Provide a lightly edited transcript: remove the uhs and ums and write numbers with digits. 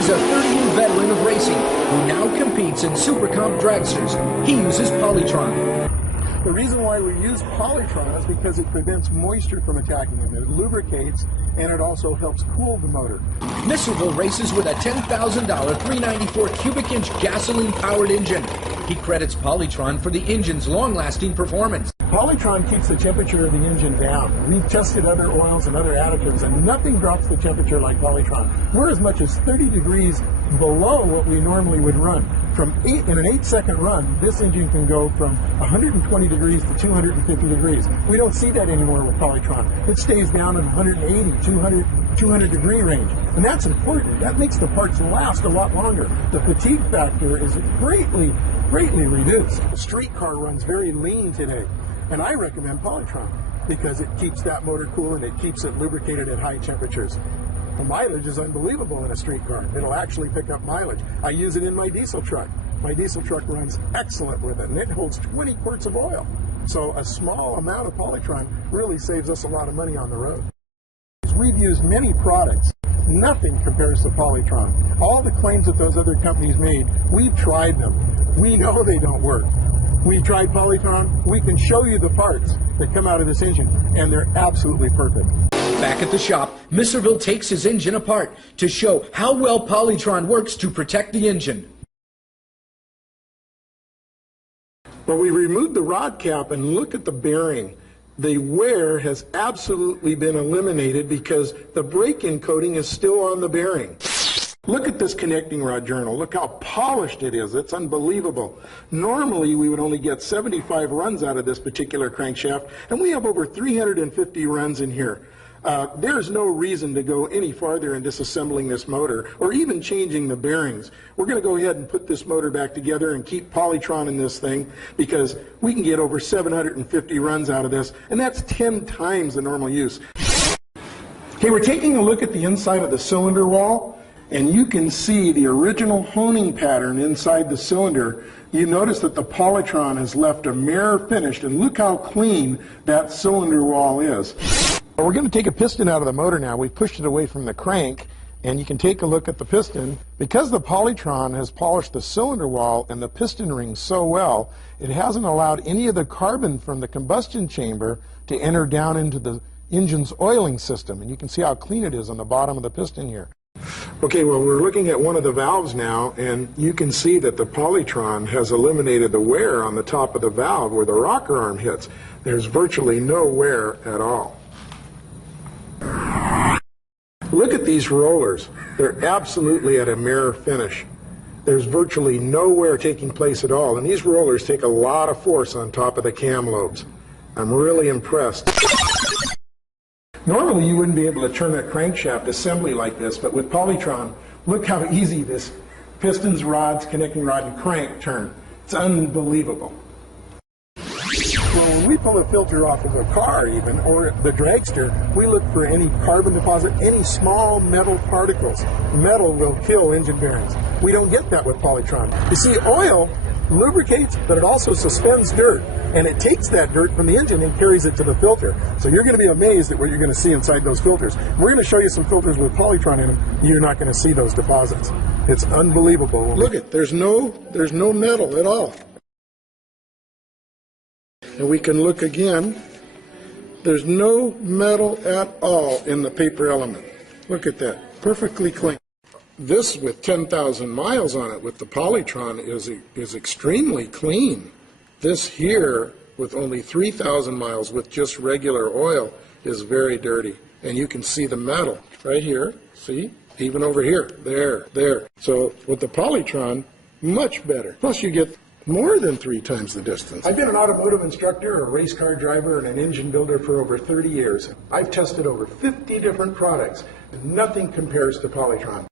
is a 30-year veteran of racing who now competes in Super Comp dragsters. He uses Polytron. The reason why we use Polytron is because it prevents moisture from attacking it. It lubricates, and it also helps cool the motor. Mr. races with a $10,000 394 cubic inch gasoline-powered engine. He credits Polytron for the engine's long-lasting performance. Polytron keeps the temperature of the engine down. We've tested other oils and other additives, and nothing drops the temperature like Polytron. We're as much as 30 degrees below what we normally would run. In an 8-second run, this engine can go from 120 degrees to 250 degrees. We don't see that anymore with Polytron. It stays down in 180, 200 degree range. And that's important. That makes the parts last a lot longer. The fatigue factor is greatly reduced. The street car runs very lean today. And I recommend Polytron because it keeps that motor cool and it keeps it lubricated at high temperatures. The mileage is unbelievable in a street car. It'll actually pick up mileage. I use it in my diesel truck. My diesel truck runs excellent with it, and it holds 20 quarts of oil. So a small amount of Polytron really saves us a lot of money on the road. We've used many products. Nothing compares to Polytron. All the claims that those other companies made, we've tried them. We know they don't work. We tried Polytron. We can show you the parts that come out of this engine, and they're absolutely perfect. Back at the shop, Mr. takes his engine apart to show how well Polytron works to protect the engine. But we removed the rod cap and look at the bearing. The wear has absolutely been eliminated because the break-in coating is still on the bearing. Look at this connecting rod journal. Look how polished it is. It's unbelievable. Normally, we would only get 75 runs out of this particular crankshaft, and we have over 350 runs in here. There's no reason to go any farther in disassembling this motor or even changing the bearings. We're going to go ahead and put this motor back together and keep Polytron in this thing because we can get over 750 runs out of this, and that's 10 times the normal use. Okay, we're taking a look at the inside of the cylinder wall, and you can see the original honing pattern inside the cylinder. You notice that the Polytron has left a mirror finished, and look how clean that cylinder wall is. We're going to take a piston out of the motor now. We've pushed it away from the crank, and you can take a look at the piston. Because the Polytron has polished the cylinder wall and the piston ring so well, it hasn't allowed any of the carbon from the combustion chamber to enter down into the engine's oiling system. And you can see how clean it is on the bottom of the piston here. Okay, well, we're looking at one of the valves now, and you can see that the Polytron has eliminated the wear on the top of the valve where the rocker arm hits. There's virtually no wear at all. Look at these rollers. They're absolutely at a mirror finish. There's virtually no wear taking place at all, and these rollers take a lot of force on top of the cam lobes. I'm really impressed. Normally you wouldn't be able to turn a crankshaft assembly like this, but with Polytron, look how easy this pistons, rods, connecting rod, and crank turn. It's unbelievable. Well, when we pull a filter off of a car even, or the dragster, we look for any carbon deposit, any small metal particles. Metal will kill engine bearings. We don't get that with Polytron. You see, oil lubricates, but it also suspends dirt, and it takes that dirt from the engine and carries it to the filter. So you're going to be amazed at what you're going to see inside those filters. We're going to show you some filters with Polytron in them. You're not going to see those deposits. It's unbelievable. Look at, there's no metal at all. And we can look again. There's no metal at all in the paper element. Look at that, perfectly clean. This with 10,000 miles on it with the Polytron is extremely clean. This here with only 3,000 miles with just regular oil is very dirty. And you can see the metal right here, see? Even over here, there. So with the Polytron, much better. Plus you get more than 3 times the distance. I've been an automotive instructor, a race car driver, and an engine builder for over 30 years. I've tested over 50 different products. Nothing compares to Polytron.